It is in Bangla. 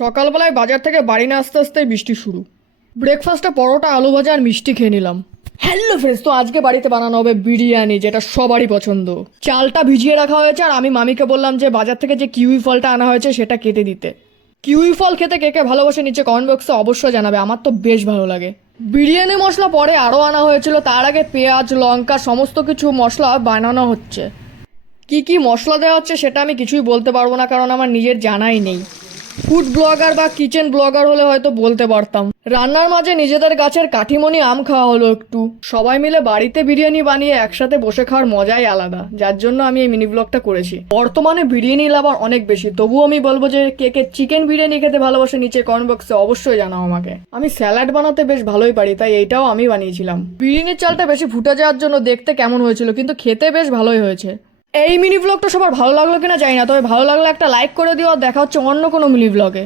সকালবেলায় বাজার থেকে বাড়ি না আসতে আসতেই বৃষ্টি শুরু। ব্রেকফাস্টে পরোটা, আলু ভাজা আর মিষ্টি খেয়ে নিলাম। হ্যালো ফ্রেন্ডস, তো আজকে বাড়িতে বানানো হবে বিরিয়ানি, যেটা সবারই পছন্দ। চালটা ভিজিয়ে রাখা হয়েছে আর আমি মামিকে বললাম যে বাজার থেকে যে কিউই ফলটা আনা হয়েছে সেটা কেটে দিতে। কিউই ফল খেতে কে কে ভালোবাসে নিচে কমেন্ট বক্সে অবশ্যই জানাবে, আমার তো বেশ ভালো লাগে। বিরিয়ানি মশলা পরে আরও আনা হয়েছিল, তার আগে পেঁয়াজ, লঙ্কা সমস্ত কিছু মশলা বানানো হচ্ছে। কি কি মশলা দেওয়া হচ্ছে সেটা আমি কিছুই বলতে পারবো না, কারণ আমার নিজের জানাই নেই। ফুড ব্লগার বা কিচেন ব্লগার হলে হয়তো বলতে পারতাম। রান্নার মাঝে নিজেদের গাছের কাঠিমণি আম খাওয়া হলো একটু। সবাই মিলে বাড়িতে বিরিয়ানি বানিয়ে একসাথে বসে খাওয়ার মজাই আলাদা, যার জন্য আমি এই মিনি ব্লগটা করেছি। বর্তমানে বিরিয়ানি লাভার অনেক বেশি, তবুও আমি বলবো যে কে কে চিকেন বিরিয়ানি খেতে ভালোবাসে নিচে কমেন্ট বক্সে অবশ্যই জানাও আমাকে। আমি স্যালাড বানাতে বেশ ভালোই পারি, তাই এইটাও আমি বানিয়েছিলাম। বিরিয়ানির চালটা বেশি ফুটে যাওয়ার জন্য দেখতে কেমন হয়েছিল, কিন্তু খেতে বেশ ভালোই হয়েছে। এই মিনি ব্লগটা সবার ভালো লাগলো কিনা জানি না, তবে ভালো লাগলে একটা লাইক করে দিও। আর দেখা হচ্ছে অন্য কোনো মিনি ব্লগে।